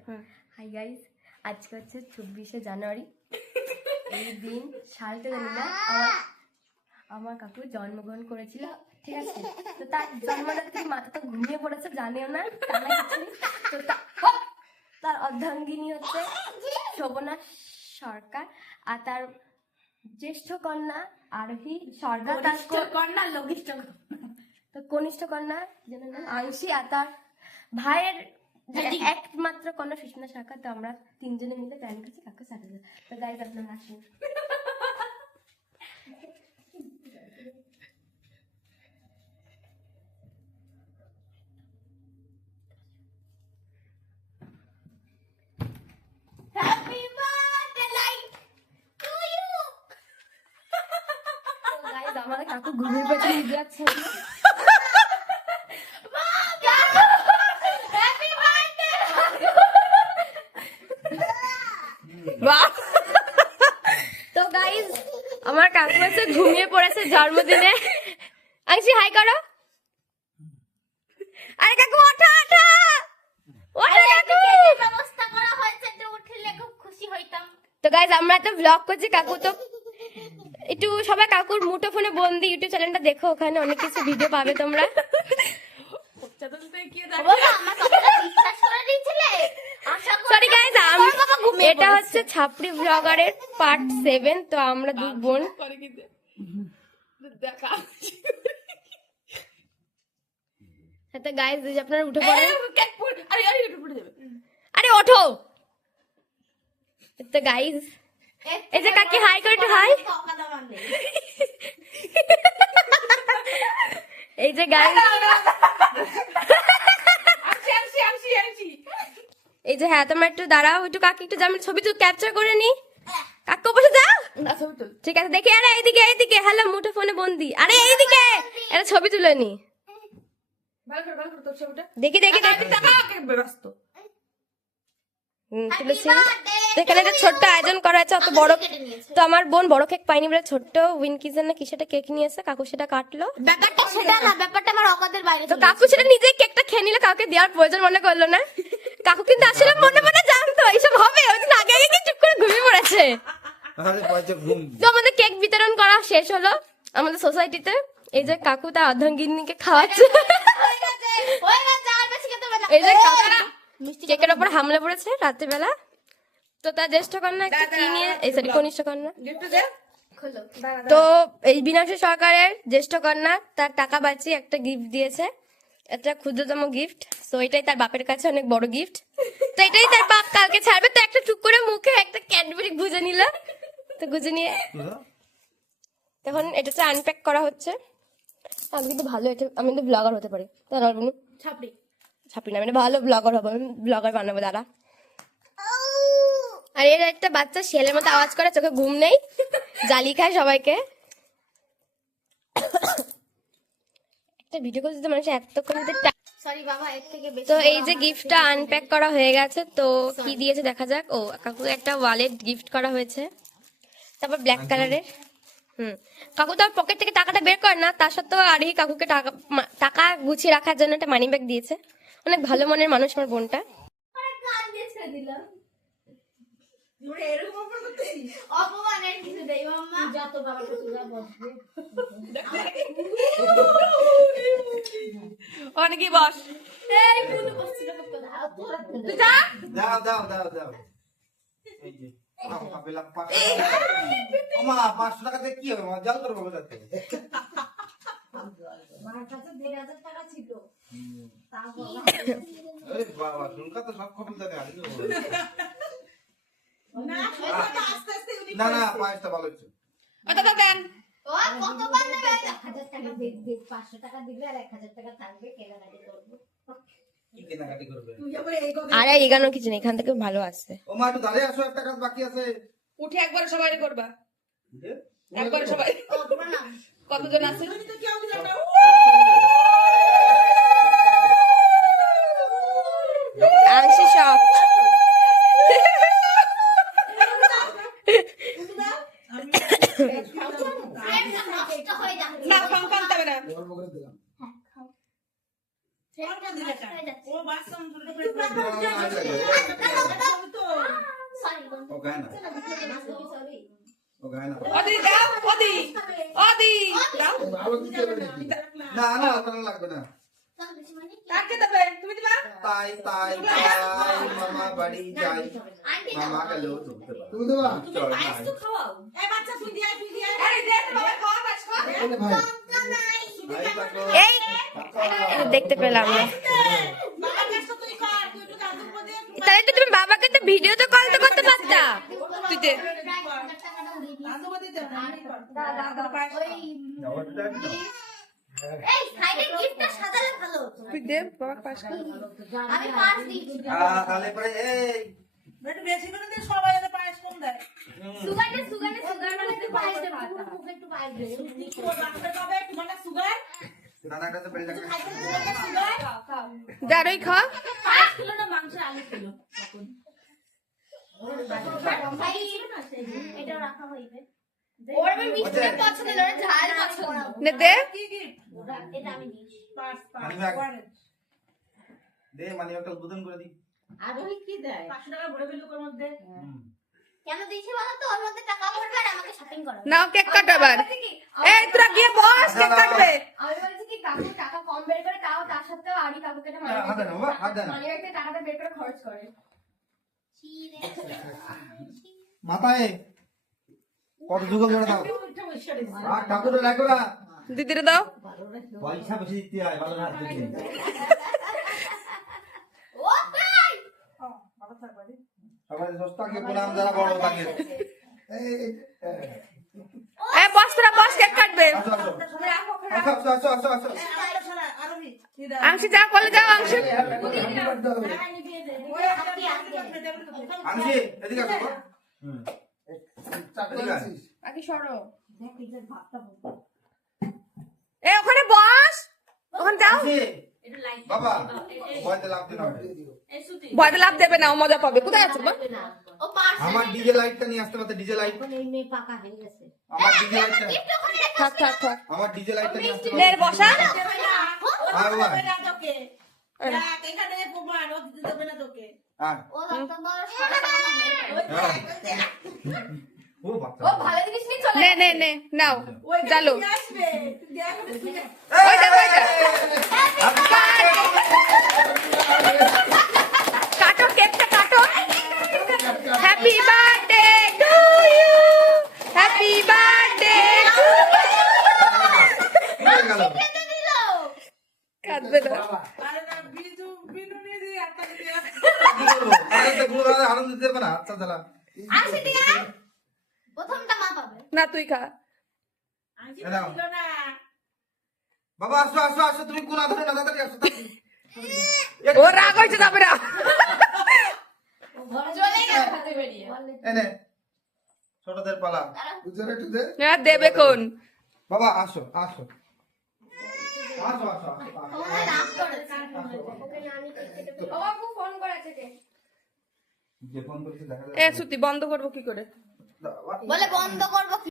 হ্যাঁ। Hi guys আজকে হচ্ছে চব্বিশে জানুয়ারি এই দিন সালটা জানি না আমার আমার কাকু জন্মগ্রহণ করেছিল ঠিক আছে তো তার জন্মটা মাথা তো ঘুমিয়ে পড়েছে জানেও না। তো তার অর্ধাঙ্গিনী হচ্ছে শোভনা সরকার আর তার জ্যেষ্ঠ কন্যা আরোহী সর্দার তার কন্যা লঘিষ্ঠ তো কনিষ্ঠ কন্যা যেন আয়ুষী আর তার ভাইয়ের একমাত্র কন্যা সুস্মিতা সরকার তো আমরা তিনজনে মিলে প্ল্যান করছি কাকু সাথে তো গাইজ আপনারা আসুন। আমাদের কাকু পেটে নিয়ে যাচ্ছে হ্যাপি বার্থডে তো গাইজ আমার কাকু আছে ঘুমিয়ে পড়েছে জন্মদিনে। আংশি হাই করো। আরে কাকু ওঠো ওঠো। ওঠো কাকু। ব্যবস্থা করা হয়েছে? যে উঠলে খুব খুশি হইতাম। তো গাইজ আমরা তো ব্লগ করছি কাকু তো একটু সবাই কাকুর মুঠো ফোনে বন্দি ইউটিউব চ্যানেলটা দেখো ওখানে অনেক কিছু ভিডিও পাবে তোমরা। বাবা আমার কথাটা বিশ্বাস করে দিয়েছিলে? সরি গাইজ এটা হচ্ছে ছাপড়ি ব্লগারের পার্ট সেভেন তো আমরা দুই বোন হ্যাঁ, তো গাইজ আপনারা উঠে পড়েন আরে ওঠো তো গাইজ এই যে কাকি হাই করে একটু হাই এই যে গাইজ এই যে হ্যাঁ তোমরা একটু দাঁড়াও একটু কাকি একটু যাবে ছবি তো ক্যাপচার করে নি। কাকু বসে যাও। ঠিক আছে দেখি আরে এইদিকে এইদিকে হ্যালো মুঠো ফোনে বন্দি। আরে এইদিকে এটা ছবি তুলে নি। দেখি দেখি দেখি। হুম, এখানে একটা ছোট্ট আয়োজন করা হয়েছে অত বড় তো আমার বোন বড় কেক পাইনি বলে ছোট্ট উইন কিজেন না কি সেটা কেক নিয়ে এসে কাকু সেটা কাটলো। ব্যাপারটা সেটা না ব্যাপারটা আমার অকাদের বাইরে তো কাকু সেটা নিজেই কেকটা খেয়ে নিলে কাউকে দেওয়ার প্রয়োজন মনে করল না। কাকু কিন্তু আসলে মনে মনে জানতো এইসব হবে? ওই জন্য আগে আগে চুপ করে ঘুমিয়ে পড়েছে। তো আমাদের কেক বিতরণ করা শেষ হলো। আমাদের সোসাইটিতে এই যে কাকু তার অর্ধাঙ্গিনীকে খাওয়াচ্ছে। এই যে কাকু কেকের ওপর হামলে পড়েছে রাত্রিবেলা। তো তার জ্যেষ্ঠ কন্যা একটা কি নিয়ে এই সরি কনিষ্ঠ কন্যা তো এই বিনাশী সরকারের জ্যেষ্ঠ কন্যা তার টাকা বাঁচিয়ে একটা গিফট দিয়েছে। একটা ক্ষুদ্রতম গিফট তো এটাই তার বাপের কাছে অনেক বড় গিফট তো এটাই তার বাপ কালকে ছাড়বে তো একটা টুক করে মুখে একটা ক্যাডবেরি গুজে নিল। তো গুজে নিয়ে তখন এটা হচ্ছে আনপ্যাক করা হচ্ছে। আমি কিন্তু ভালো এটা আমি কিন্তু ব্লগার হতে পারি। তার বলুন ছাপড়ি। ছাপি না মানে ভালো ব্লগার হব আমি ব্লগার বানাবো দাদা আর এর একটা বাচ্চা ছেলের মতো আওয়াজ করে চোখে ঘুম নেই। জালি খায় সবাইকে। ভিডিও করতে মানুষ এতক্ষণ সরি বাবা এর থেকে বেশি তো এই যে গিফটটা আনপ্যাক করা হয়ে গেছে তো কি দিয়েছে দেখা যাক। ও কাকু একটা ওয়ালেট গিফট করা হয়েছে। তারপর ব্ল্যাক কালারের হুম। কাকু তো পকেট থেকে টাকাটা বের করে না তার সত্ত্বেও আরই কাকুকে টাকা মা- টাকা গুছিয়ে রাখার জন্য একটা মানি ব্যাগ দিয়েছে। অনেক ভালো মনের মানুষ আমার বোনটা। দিলাম। অপমানের কিছু দেই মাম্মা। যত বাবা তুলা বসবে। অনেকই বস। এই পুনু বসছিল দাও দাও দাও দাও দাও এই যে পেলাম পাঁচশো টাকা। পাঁচশো টাকাতে কি হবে? মা জল কোথা থেকে? আমার কাছে দেড় হাজার টাকা ছিল। বাবা শুনকা তো সব খবর। না না পায়েসটা ভালো হচ্ছে দেন? আর এগানো কিছু নেই এখান থেকে ভালো আসছে ও মা একটু দাঁড়িয়ে আসো একটা কাজ বাকি আছে। উঠে একবার সবাই করবা? একবার সবাই। কতজন আছে? আংশি সব ফ্রেন্ডটা নষ্ট হয়ে যাচ্ছে না ফান ফান তবে না গল্প করে দিলাম ফ্রেন্ডটা নষ্ট না সরি ও গায় না না না লাগবে না। তাই তাই তাই মামা বাড়ি যাই। মামা গেল চলতে পারে। তুমি দেবা চল নাই এই দে তো বাবা খাওয়া বাস খা ভাই। ভাই এই দেখতে পেলাম না। তাহলে তো তুমি বাবাকে তো ভিডিও তো কল তো করতে পারতা। তুই দে। এই সাইডে হতো তুই দে বাবা পাস খা আমি পাঁচ দিচ্ছি। আহ, তাহলে পরে এই। সুগার মানে একটু পায়েস একটু পায়েস খা। এটা রাখা হইবে ওর আবার মিষ্টি পছন্দ না ঝাল পছন্দ। নে দে। এটা আমি নিয়েছি। মানি দে মানি ব্যাগটা উদ্বোধন করে দি। হুম। কেন দিয়েছি বলো তো? ওর মধ্যে টাকা ভরবে আর আমাকে শপিং করো নাও কেক কাট এই তোরা গিয়ে বস কেক কাটবে। আমি বলছি কি কাকু টাকা কম বের করে তাও তার সাথেও আমি কাকুকে একটা হাত দে না বাবা, হাত দে না। মানি ব্যাগতে টাকাটা বের করে খরচ করে। মাথায়। কত যুগল জোড়া দাও। আর ঠাকুর রাখো না দিদিরে দাও। পয়সা বেশি দিতে হয় ভালো আসো আংশি যা করলে যাও আংশি আপনি এদিকে আসো হুম। চারটে এদিকে আয়। এই ওখানে বস। ওখানে যাও বাবা ভয়তে লাভ দেবে না। ও মজা পাবে। কোথায় আছে আমার ডিজে লাইটটা নিয়ে আসতে পারতে ডিজে লাইট। পাকা হয়ে গেছে। আমার ডিজে লাইটটা থাক থাক থাক। আমার ডিজে লাইটটা নিয়ে আসতে পারতে। বসা। হ্যাঁ বাবা হ্যাঁ ও হ্যাঁ। ও ও ভালো জিনিস নিয়ে চলে নে নে নে নাও চালো। ওই যা ওই যা। কাটো কেকটা কাটো। Happy birthday to you happy birthday to গেল না। কি করব আরে তো গুলো আনন্দ দিতে পারে আচ্ছা চালা আসি দিয়া প্রথমটা মা পাবে না তুই খা। বাবা আসো আসো আসো তুমি কোন আধুরে না আসো ও রাগ হয়েছে এনে ছোটদের পালা। দে হ্যাঁ দেবে কোন বাবা আসো আসো। ফোন করেছে এ যাবে। সুতি বন্ধ করব কি করে? বলে বন্ধ করব।